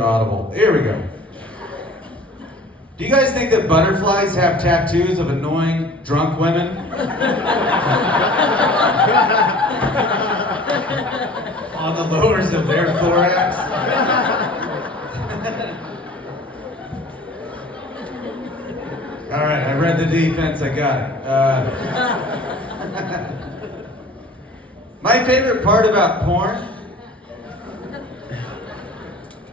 Audible. Here we go. Do you guys think that butterflies have tattoos of annoying drunk women? On the lowers of their thorax? All right, I read the defense, I got it. My favorite part about porn,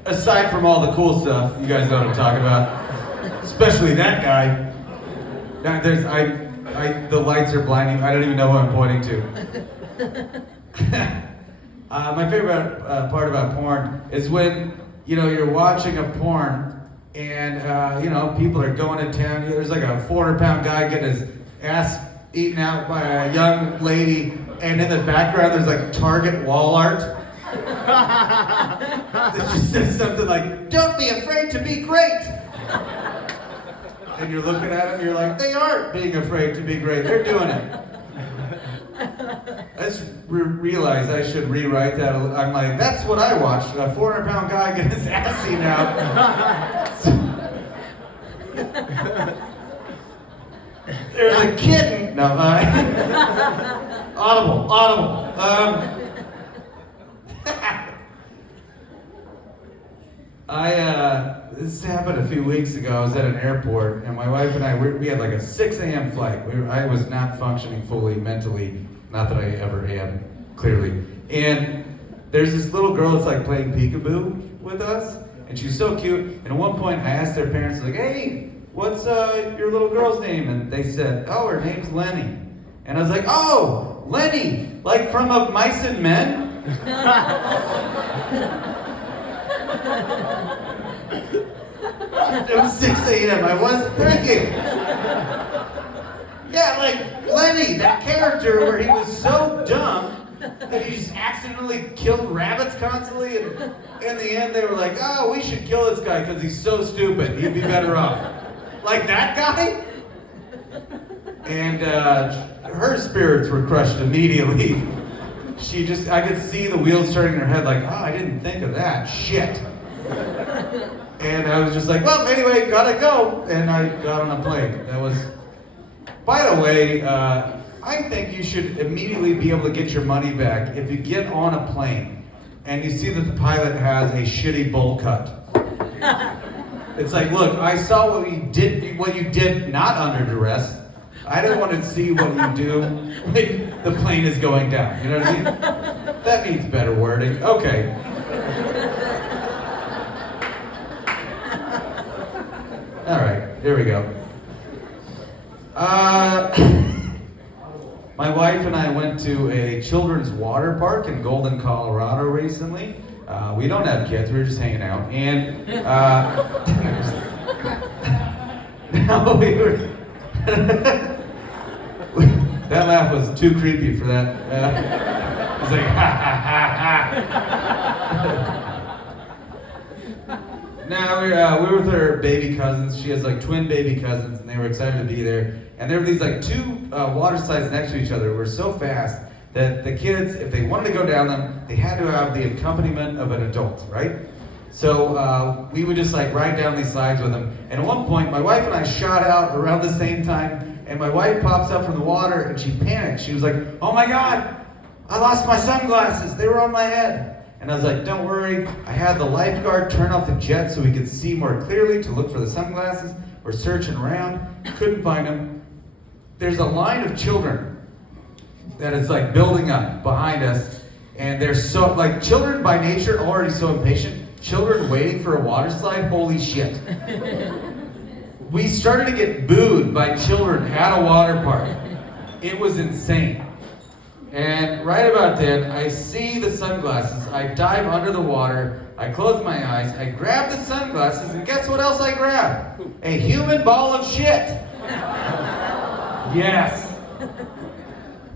aside from all the cool stuff, you guys know what I'm talking about, especially that guy. The lights are blinding. I don't even know who I'm pointing to. My favorite part about porn is when you're watching a porn and people are going to town. There's like a 400-pound guy getting his ass eaten out by a young lady, and in the background there's like Target wall art. It just says something like, "Don't be afraid to be great." And you're looking at them, you're like, they aren't being afraid to be great, they're doing it. I just realized I should rewrite that. I'm like, that's what I watched, a 400-pound guy get his ass eaten out. There's a kitten. No, Audible. This happened a few weeks ago. I was at an airport, and my wife and I, we had like a 6 a.m. flight. I was not functioning fully mentally, not that I ever am, clearly. And there's this little girl that's like playing peekaboo with us, and she's so cute. And at one point, I asked their parents, like, "Hey, what's your little girl's name?" And they said, "Oh, her name's Lenny." And I was like, "Oh, Lenny, like from Of Mice and Men?" It was 6 a.m. I wasn't thinking. Yeah, like Lenny, that character where he was so dumb that he just accidentally killed rabbits constantly, and in the end they were like, "Oh, we should kill this guy because he's so stupid. He'd be better off." Like that guy? And her spirits were crushed immediately. I could see the wheels turning in her head like, "Oh, I didn't think of that. Shit." And I was just like, "Well, anyway, gotta go." And I got on a plane. That was, by the way, I think you should immediately be able to get your money back if you get on a plane and you see that the pilot has a shitty bowl cut. It's like, look, I saw what you did not under duress. I don't want to see what you do when the plane is going down. You know what I mean? That needs better wording. Okay. All right, here we go. My wife and I went to a children's water park in Golden, Colorado recently. We don't have kids, we were just hanging out. And now we were... That laugh was too creepy for that. It was like, ha ha ha ha. Now we were with her baby cousins. She has like twin baby cousins, and they were excited to be there. And there were these like two water slides next to each other. They were so fast that the kids, if they wanted to go down them, they had to have the accompaniment of an adult, right? So we would just like ride down these slides with them. And at one point, my wife and I shot out around the same time, and my wife pops up from the water and she panicked. She was like, "Oh my God, I lost my sunglasses. They were on my head." And I was like, "Don't worry, I had the lifeguard turn off the jet so we could see more clearly to look for the sunglasses. We're searching around, couldn't find them." There's a line of children that is like building up behind us, and they're so, like, children by nature already so impatient. Children waiting for a water slide, holy shit. We started to get booed by children at a water park. It was insane. And right about then, I see the sunglasses. I dive under the water. I close my eyes. I grab the sunglasses, and guess what else I grab? A human ball of shit. Yes.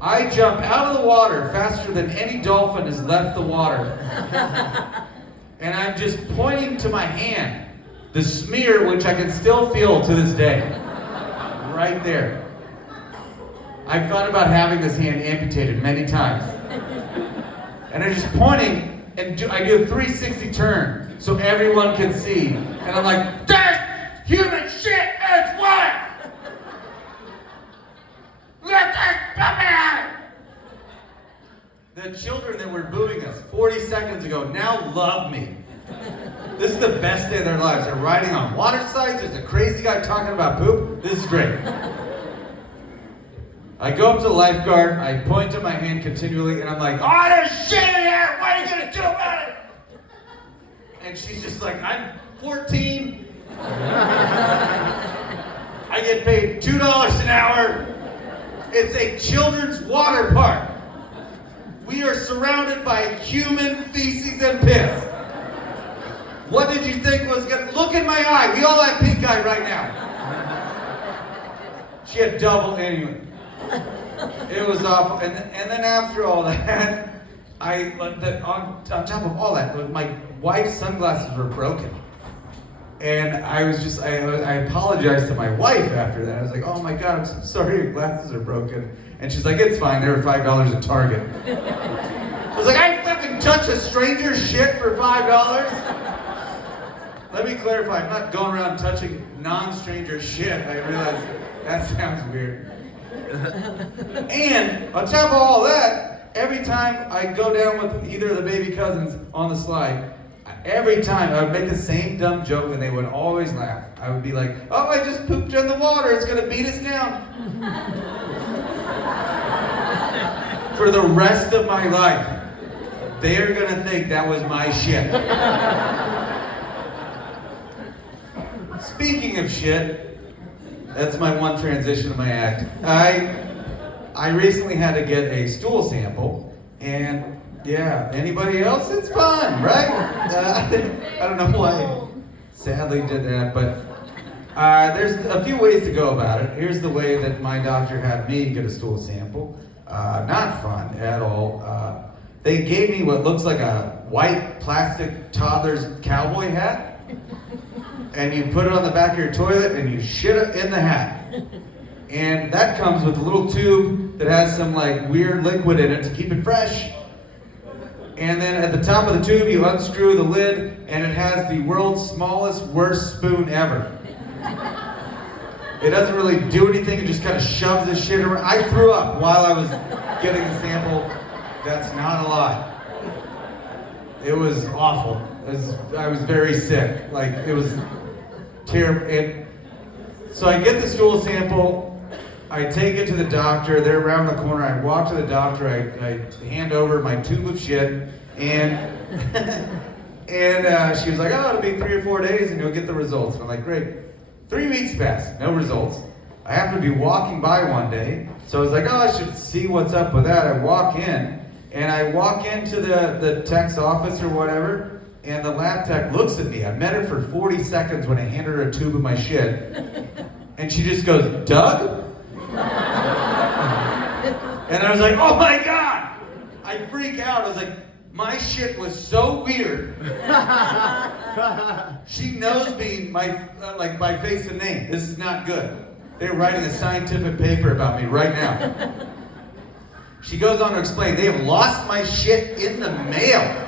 I jump out of the water faster than any dolphin has left the water. And I'm just pointing to my hand, the smear, which I can still feel to this day. Right there. I've thought about having this hand amputated many times. And I'm just pointing, and I do a 360 turn. so everyone can see. And I'm like, there's human shit as what? Let this puppy out! The children that were booing us 40 seconds ago now love me. This is the best day of their lives. They're riding on water slides. There's a crazy guy talking about poop. This is great. I go up to the lifeguard. I point to my hand continually, and I'm like, oh, there's shit in here. What are you going to do about it? And she's just like, I'm 14. I get paid $2 an hour. It's a children's water park. We are surrounded by human feces and piss. What did you think was gonna... Look in my eye. We all have pink eye right now. She had double anyway. It was awful. And then after all that, on top of all that, my wife's sunglasses were broken. And I apologized to my wife after that. I was like, oh my God, I'm so sorry your glasses are broken. And she's like, it's fine, they were $5 at Target. I was like, I fucking touch a stranger's shit for $5? Let me clarify, I'm not going around touching non-stranger shit. I realize that sounds weird. And on top of all that, every time I go down with either of the baby cousins on the slide, every time I would make the same dumb joke and they would always laugh. I would be like, oh, I just pooped in the water, it's gonna beat us down. For the rest of my life, they're gonna think that was my shit. Speaking of shit, that's my one transition of my act. I recently had to get a stool sample, and yeah, anybody else? It's fun, right? I don't know why I sadly did that, but there's a few ways to go about it. Here's the way that my doctor had me get a stool sample. Not fun at all. They gave me what looks like a white plastic toddler's cowboy hat. And you put it on the back of your toilet and you shit it in the hat. And that comes with a little tube that has some like weird liquid in it to keep it fresh. And then at the top of the tube you unscrew the lid and it has the world's smallest, worst spoon ever. It doesn't really do anything, it just kind of shoves the shit around. I threw up while I was getting the sample. That's not a lie. It was awful. I was very sick. Like, it was terrible. And so I get the stool sample, I take it to the doctor, they're around the corner, I walk to the doctor, I hand over my tube of shit, and she was like, oh, it'll be 3 or 4 days and you'll get the results. And I'm like, great. 3 weeks passed, no results. I happened to be walking by one day, so I was like, oh, I should see what's up with that. I walk in, and I walk into the tech's office or whatever, and the lab tech looks at me. I met her for 40 seconds when I handed her a tube of my shit, and she just goes, Doug? And I was like, oh my God! I freak out. I was like, my shit was so weird. She knows me by face and name. This is not good. They're writing a scientific paper about me right now. She goes on to explain, they have lost my shit in the mail.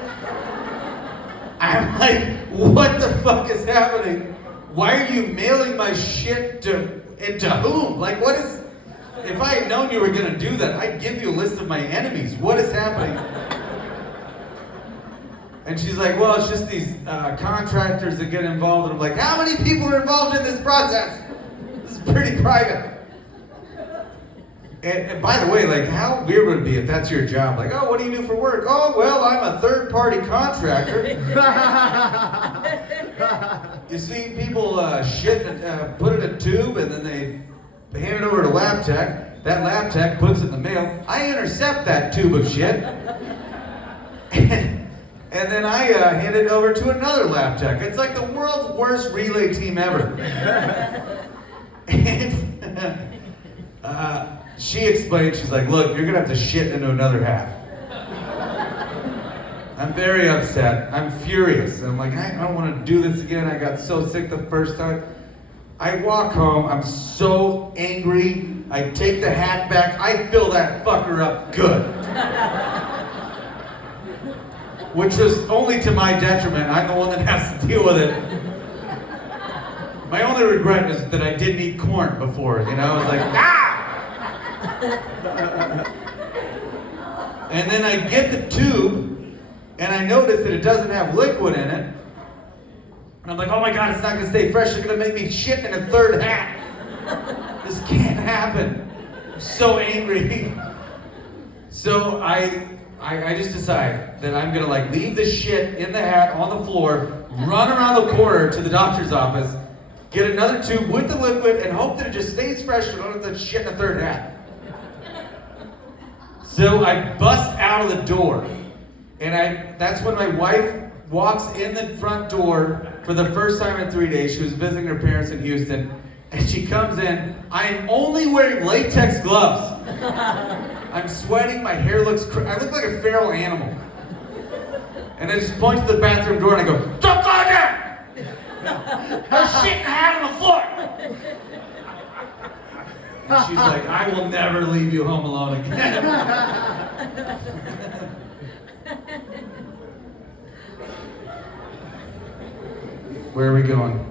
I'm like, what the fuck is happening? Why are you mailing my shit to whom? Like, what is... If I had known you were gonna do that, I'd give you a list of my enemies. What is happening? And she's like, well, it's just these contractors that get involved. And I'm like, how many people are involved in this process? This is pretty private. And by the way, like, how weird would it be if that's your job? Like, oh, what do you do for work? Oh, well, I'm a third-party contractor. You see people shit, put it in a tube, and then they hand it over to lab tech. That lab tech puts it in the mail. I intercept that tube of shit. And then I hand it over to another lab tech. It's like the world's worst relay team ever. And she explained, she's like, look, you're gonna have to shit into another hat. I'm very upset. I'm furious. I'm like, I don't want to do this again. I got so sick the first time. I walk home. I'm so angry. I take the hat back. I fill that fucker up good. which was only to my detriment. I'm the one that has to deal with it. My only regret is that I didn't eat corn before, you know? I was like, And then I get the tube, and I notice that it doesn't have liquid in it. And I'm like, oh my God, it's not gonna stay fresh. They're gonna make me shit in a third hat. This can't happen. I'm so angry. So I just decide that I'm gonna like leave the shit in the hat on the floor, run around the corner to the doctor's office, get another tube with the liquid, and hope that it just stays fresh so I don't have to shit in a third hat. So I bust out of the door, and that's when my wife walks in the front door for the first time in 3 days. She was visiting her parents in Houston, and she comes in. I am only wearing latex gloves. I'm sweating, my hair looks I look like a feral animal. And I just point to the bathroom door and I go, don't go there! There's shit in the hat on the floor! And she's like, I will never leave you home alone again. Where are we going?